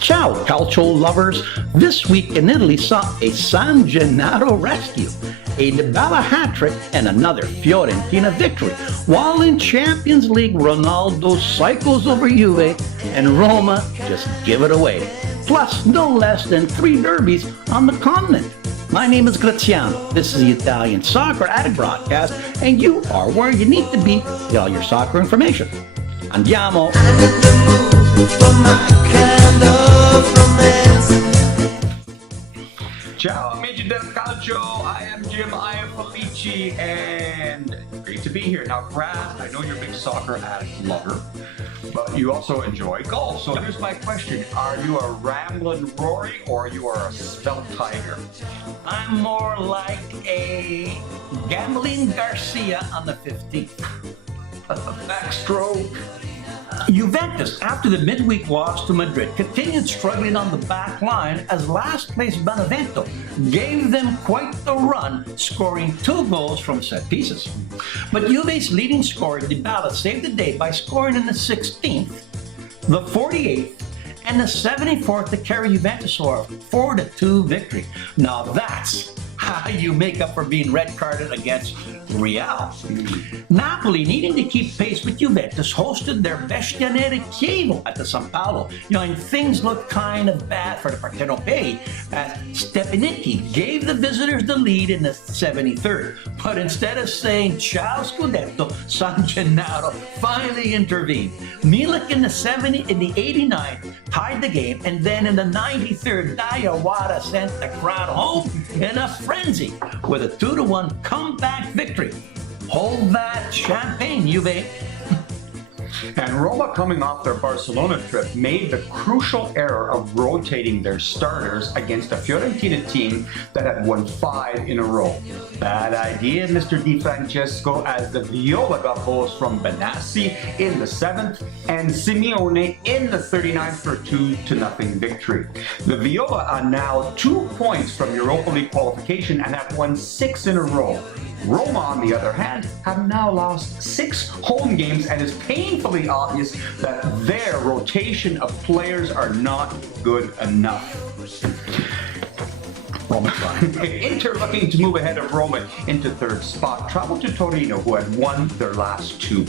Ciao, calcio lovers. This week in Italy saw a San Gennaro rescue, a Dybala hat-trick, and another Fiorentina victory. While in Champions League, Ronaldo cycles over Juve, and Roma just give it away. Plus, no less than 3 derbies on the continent. My name is Graziano. This is the Italian Soccer Addict Broadcast, and you are where you need to be to get all your soccer information. Andiamo! Ciao amici del calcio, I am Jim, I am Felici, and great to be here. Now Brad, I know you're a big soccer addict lover, but you also enjoy golf. So here's my question, are you a rambling Rory or you are a svelte tiger? I'm more like a gambling Garcia on the 15th. Backstroke. Juventus, after the midweek loss to Madrid, continued struggling on the back line as last-place Benevento gave them quite the run, scoring 2 goals from set pieces. But Juve's leading scorer, Dybala, saved the day by scoring in the 16th, the 48th, and the 74th to carry Juventus to a 4-2 victory. Now that's how you make up for being red-carded against Real. Napoli, needing to keep pace with Juventus, hosted their Bestianere Chievo at the San Paolo. And things looked kind of bad for the Partenopei as Stepaniki gave the visitors the lead in the 73rd. But instead of saying ciao scudetto, San Gennaro finally intervened. Milik in the 89th tied the game, and then in the 93rd, Diawara sent the crowd home in a frenzy with a 2-1 comeback victory. Hold that champagne, Juve. And Roma, coming off their Barcelona trip, made the crucial error of rotating their starters against a Fiorentina team that had won 5 in a row. Bad idea, Mr. Di Francesco, as the Viola got goals from Benassi in the 7th and Simeone in the 39th for a 2-0 victory. The Viola are now 2 points from Europa League qualification and have won 6 in a row. Roma, on the other hand, have now lost 6 home games, and it's painfully obvious that their rotation of players are not good enough. Inter, looking to move ahead of Roma into 3rd spot, traveled to Torino, who had won their last 2.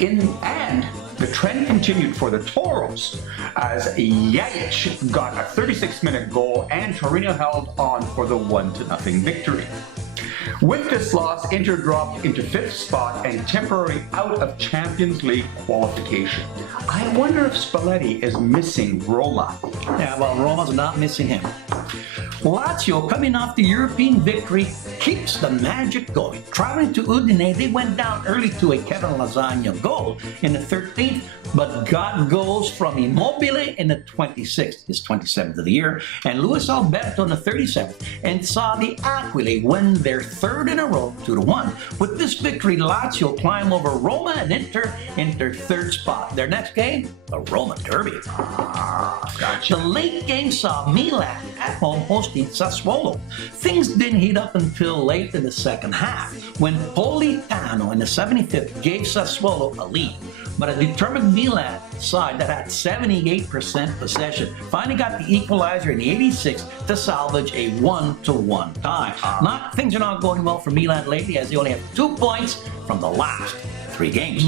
And the trend continued for the Toros as Jajic got a 36-minute goal and Torino held on for the 1-0 victory. With this loss, Inter dropped into 5th spot and temporarily out of Champions League qualification. I wonder if Spalletti is missing Roma. Yeah, well, Roma's not missing him. Lazio, coming off the European victory, keeps the magic going. Traveling to Udine, they went down early to a Kevin Lasagna goal in the 13th, but got goals from Immobile in the 26th, his 27th of the year, and Luis Alberto in the 37th, and saw the Aquile win their 3rd in a row, 2-1. With this victory, Lazio climb over Roma and Inter in their 3rd spot. Their next game, the Roma Derby. Gotcha. The late game saw Milan at home hosting Sassuolo. Things didn't heat up until late in the second half, when Politano in the 75th gave Sassuolo a lead. But a determined Milan side that had 78% possession finally got the equalizer in the 86th to salvage a 1-1 tie. Things are not going well for Milan lately, as they only have 2 points from the last 3 games.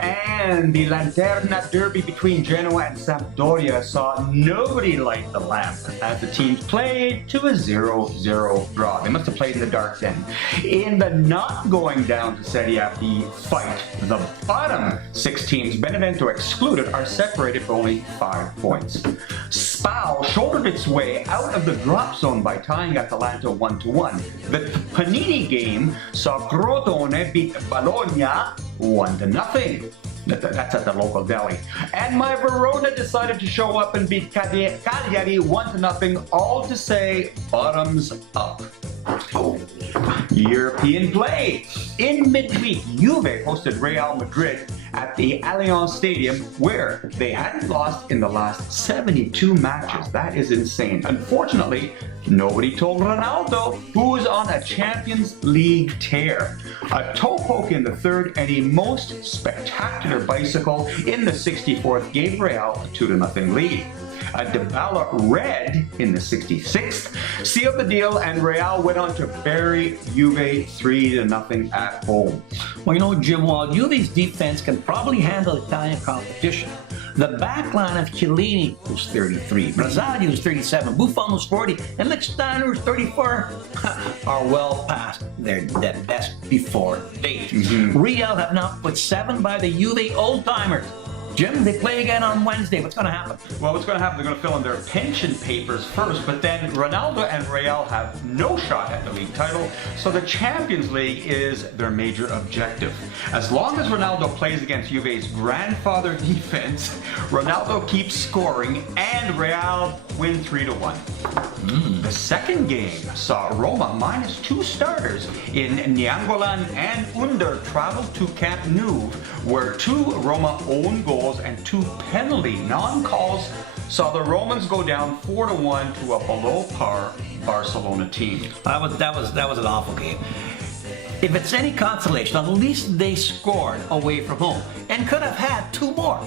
And the Lanterna Derby between Genoa and Sampdoria saw nobody light the lamp as the teams played to a 0-0 draw. They must have played in the dark then. In the not going down to Serie A fight, the bottom 6 teams, Benevento excluded, are separated for only 5 points. Spal shouldered its way out of the drop zone by tying Atalanta 1-1. The Panini game saw Crotone beat Bologna 1-0. That's at the local deli. And my Verona decided to show up and beat Cagliari 1-0, all to say bottoms up. European play. In midweek, Juve hosted Real Madrid at the Allianz Stadium, where they hadn't lost in the last 72 matches. That is insane. Unfortunately, nobody told Ronaldo, who is on a Champions League tear. A toe poke in the 3rd and a most spectacular bicycle in the 64th gave Real a 2-0 lead. Dybala red in the 66th sealed the deal, and Real went on to bury Juve 3-0 at home. Well, you know, Jim, while Juve's defense can probably handle Italian competition, the back line of Chiellini, who's 33, Brazzati, who's 37, Buffon, who's 40, and Lichtsteiner, who's 34, are well past their best before date. Real have now put 7 by the Juve old-timers. Jim, they play again on Wednesday. What's going to happen? Well, what's going to happen, they're going to fill in their pension papers first, but then Ronaldo and Real have no shot at the league title, so the Champions League is their major objective. As long as Ronaldo plays against Juve's grandfather defense, Ronaldo keeps scoring and Real win 3-1. The second game saw Roma minus 2 starters in Nainggolan and Under travel to Camp Nou, where 2 Roma own goals and 2 penalty non-calls saw the Romans go down 4-1 to a below-par Barcelona team. That was an awful game. If it's any consolation, at least they scored away from home and could have had 2 more.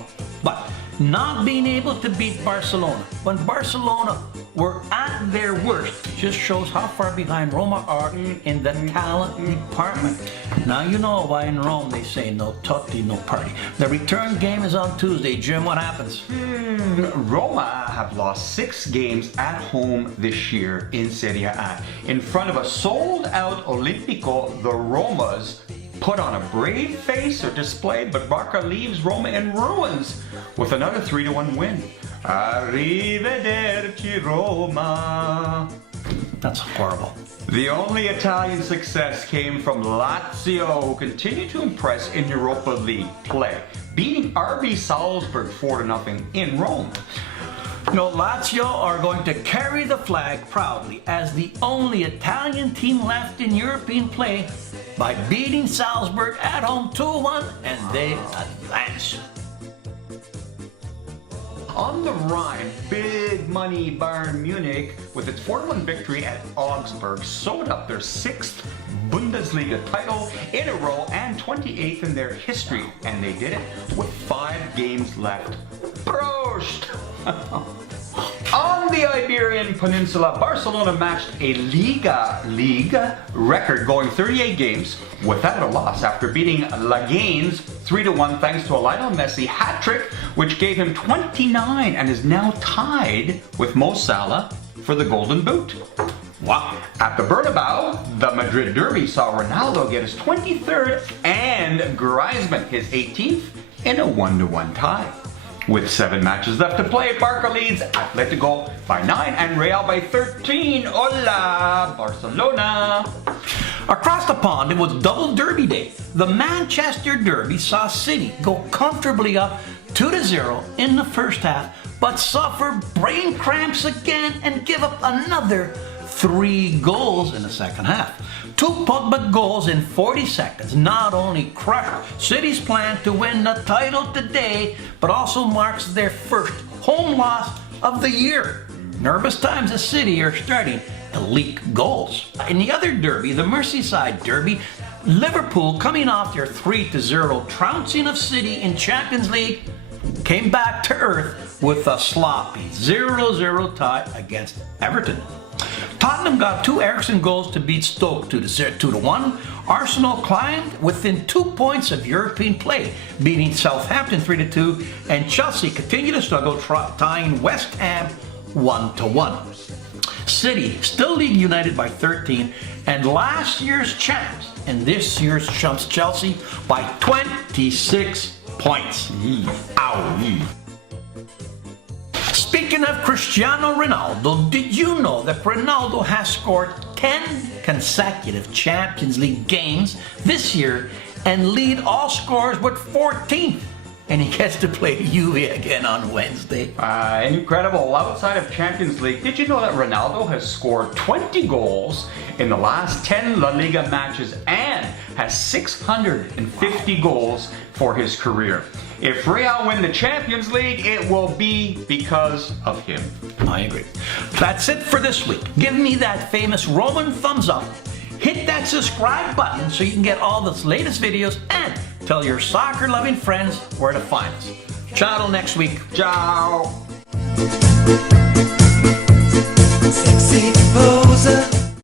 But not being able to beat Barcelona when Barcelona were at their worst just shows how far behind Roma are in the talent department. Now you know why in Rome they say no tutti, no party. The return game is on Tuesday. Jim, what happens? Roma have lost 6 games at home this year in Serie A. In front of a sold-out Olimpico, the Romas put on a brave face or display, but Barca leaves Roma in ruins with another 3-1 win. Arrivederci Roma. That's horrible. The only Italian success came from Lazio, who continue to impress in Europa League play, beating RB Salzburg 4-0 in Rome. You know, Lazio are going to carry the flag proudly as the only Italian team left in European play by beating Salzburg at home 2-1, and they advance. On the Rhine, big money Bayern Munich, with its 4-1 victory at Augsburg, sewed up their 6th Bundesliga title in a row and 28th in their history, and they did it with 5 games left. Prost! On the Iberian Peninsula, Barcelona matched a Liga record, going 38 games without a loss after beating Leganés 3-1 thanks to a Lionel Messi hat-trick, which gave him 29 and is now tied with Mo Salah for the Golden Boot. Wow. At the Bernabeu, the Madrid derby saw Ronaldo get his 23rd and Griezmann his 18th in a 1-1 tie. With 7 matches left to play, Barca leads Atletico by 9 and Real by 13. Hola, Barcelona! Across the pond, it was double derby day. The Manchester Derby saw City go comfortably up 2-0 in the first half, but suffer brain cramps again and give up another 3 goals in the second half. 2 Pogba goals in 40 seconds not only crushed City's plan to win the title today, but also marks their first home loss of the year. Nervous times at City are starting to leak goals. In the other derby, the Merseyside Derby, Liverpool, coming off their 3-0 trouncing of City in Champions League, came back to earth with a sloppy 0-0 tie against Everton. Tottenham got 2 Eriksen goals to beat Stoke 2-1. Arsenal climbed within 2 points of European play, beating Southampton 3-2, and Chelsea continued to struggle, tying West Ham 1-1. City still league united by 13, and last year's champs and this year's chumps Chelsea by 26 points. Ow. Speaking of Cristiano Ronaldo, did you know that Ronaldo has scored 10 consecutive Champions League games this year and lead all scorers with 14? And he gets to play Juve again on Wednesday. Incredible. Outside of Champions League, did you know that Ronaldo has scored 20 goals in the last 10 La Liga matches and has 650 goals for his career? If Real win the Champions League, it will be because of him. I agree. That's it for this week. Give me that famous Roman thumbs up. Hit that subscribe button so you can get all the latest videos, and tell your soccer-loving friends where to find us. Ciao till next week. Ciao. Sexy poser.